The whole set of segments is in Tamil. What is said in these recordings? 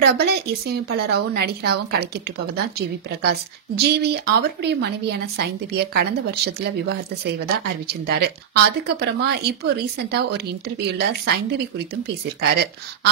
பிரபல இசையமைப்பாளராகவும் நடிகராகவும் கலக்கிட்டு தான் ஜிவி பிரகாஷ். ஜிவி அவருடைய மனைவியான சைந்தவியை கடந்த வருஷத்துல விவாகரத்து செய்வதா அறிவிச்சிருந்தாரு. அதுக்கப்புறமா இப்போ ரீசெண்டா ஒரு இன்டர்வியூல சைந்தவி குறித்தும் பேசியிருக்காரு.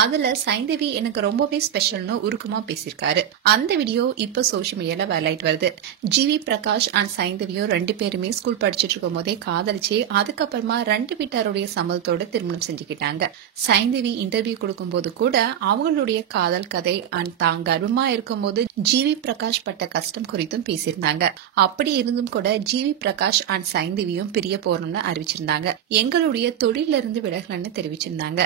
அதுல சைந்தவி எனக்கு ரொம்பவே ஸ்பெஷல்னு உருக்கமா பேசியிருக்காரு. அந்த வீடியோ இப்போ சோசியல் மீடியால வைரல் வருது. ஜிவி பிரகாஷ் அண்ட் சைந்தவியும் ரெண்டு பேருமே ஸ்கூல் படிச்சிட்டு இருக்கும் போதே காதலிச்சு அதுக்கப்புறமா ரெண்டு வீட்டாருடைய சம்மதத்தோட திருமணம் செஞ்சுக்கிட்டாங்க. சைந்தவி இன்டர்வியூ கொடுக்கும் போது கூட அவங்களுடைய காதல் கதை அண்ட் தான் கர்ப்பமா இருக்கும் போது ஜிவி பிரகாஷ் பட்ட கஷ்டம் குறித்தும் பேசியிருந்தாங்க. அப்படி இருந்தும் கூட ஜிவி பிரகாஷ் அண்ட் சைந்தவியும் பிரிய போறோம்னு அறிவிச்சிருந்தாங்க. எங்களுடைய தொழில இருந்து விலகலன்னு தெரிவிச்சிருந்தாங்க.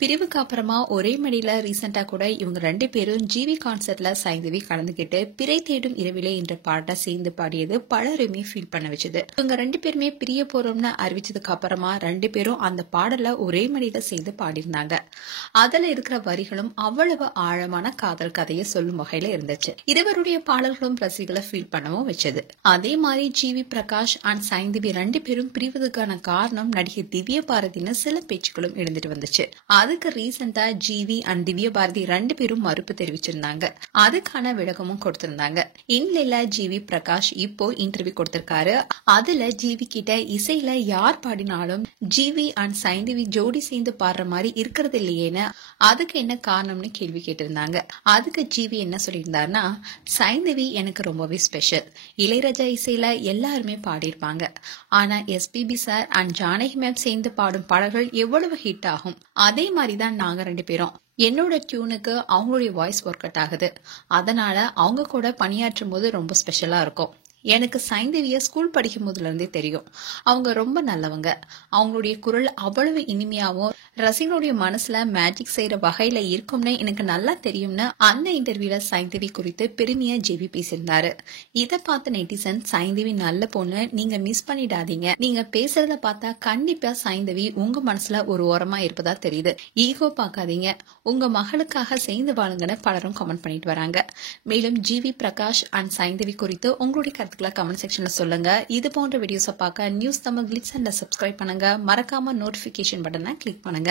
பிரிவுக்கு அப்புறமா ஒரே மடியில ரீசெண்டா கூட இவங்க ரெண்டு பேரும் ஜிவி கான்சர்ட்ல சைந்தவி கலந்துகிட்டு பிறை தேடும் இரவிலே என்ற பாட்டை சேர்ந்து பாடியது பலருமே ஃபீல் பண்ண வச்சது. இவங்க ரெண்டு பேருமே பிரிய போறோம்னு அறிவிச்சதுக்கு அப்புறமா ரெண்டு பேரும் அந்த பாடல ஒரே மடியில சேர்ந்து பாடியிருந்தாங்க. அதுல இருக்கிற வரிகளும் அவ்வளவு ஆழமான காதல் கதையை சொல்லும் வகையில இருந்துச்சு. இருவருடைய பாடல்களும் ரசிகளை ஃபீல் பண்ணவும் வச்சது. அதே மாதிரி ஜிவி பிரகாஷ் அண்ட் சைந்தவி ரெண்டு பேரும் பிரிவதற்கான காரணம் நடிகை திவ்ய பாரதின்னு சில பேச்சுக்களும் எழுந்துட்டு வந்துச்சு. அதுக்கு ரீசெண்டா ஜிவி அண்ட் திவ்ய பாரதி ரெண்டு பேரும் மறுப்பு தெரிவிச்சிருந்தாங்க. அதுக்கான விளக்கமும் கொடுத்திருந்தாங்க. இந்நிலையில ஜிவி பிரகாஷ் இப்போ இன்டர்வியூ கொடுத்திருக்காரு. அதுல ஜிவி கிட்ட இசையில யார் பாடினாலும் ஜிவி அண்ட் சைந்தவி ஜோடி சேர்ந்து பாடுற மாதிரி இருக்கிறது இல்லையேன்னு அதுக்கு என்ன காரணம்னு கேள்வி கேட்டிருந்தாங்க. அதுக்கு ஜிவி என்ன சொல்லியிருந்தாருன்னா, சைந்தவி எனக்கு ரொம்பவே ஸ்பெஷல். இளையராஜா இசையில எல்லாருமே பாடியிருப்பாங்க. ஆனா SPB sir and Janaki ma'am சேர்ந்து பாடும் பாடல்கள் எவ்வளவு ஹிட் ஆகும். அதே மாதிரிதான் நாங்க ரெண்டு பேரும். என்னோட டியூனுக்கு அவங்களுடைய வாய்ஸ் ஒர்க் அவுட் ஆகுது. அதனால அவங்க கூட பணியாற்றும் போது ரொம்ப ஸ்பெஷலா இருக்கும். எனக்கு சைந்தவிய ஸ்கூல் படிக்கும் போதுல இருந்தே தெரியும். அவங்க ரொம்ப நல்லவங்க. அவங்களுடைய குரல் அவ்வளவு இனிமையாவும் ரசிகனுடைய மனசுல மேஜிக் செய்யற வகையில இருக்கும்னு எனக்கு நல்லா தெரியும்னு அந்த இன்டர்வியூல சைந்தவி குறித்து பெருமையா ஜிவி பேசியிருந்தாரு. இதை பார்த்த நெட்டிசன், சைந்தவி நல்ல பொண்ணு, நீங்க மிஸ் பண்ணிடாதீங்க. நீங்க பேசுறத பார்த்தா கண்டிப்பா சைந்தவி உங்க மனசுல ஒரு ஓரமா இருப்பதா தெரியுது. ஈகோ பார்க்காதீங்க. உங்க மகளுக்காக சேர்ந்து வாழுங்கன்னு பலரும் கமெண்ட் பண்ணிட்டு வராங்க. மேலும் ஜிவி பிரகாஷ் அண்ட் சைந்தவி குறித்து உங்களுடைய கருத்துக்களை கமெண்ட் செக்ஷன்ல சொல்லுங்க. இது போன்ற வீடியோஸை பார்க்க news Tamil glitz and subscribe பண்ணுங்க. மறக்காம நோட்டிபிகேஷன் பட்டனை கிளிக் பண்ணுங்க.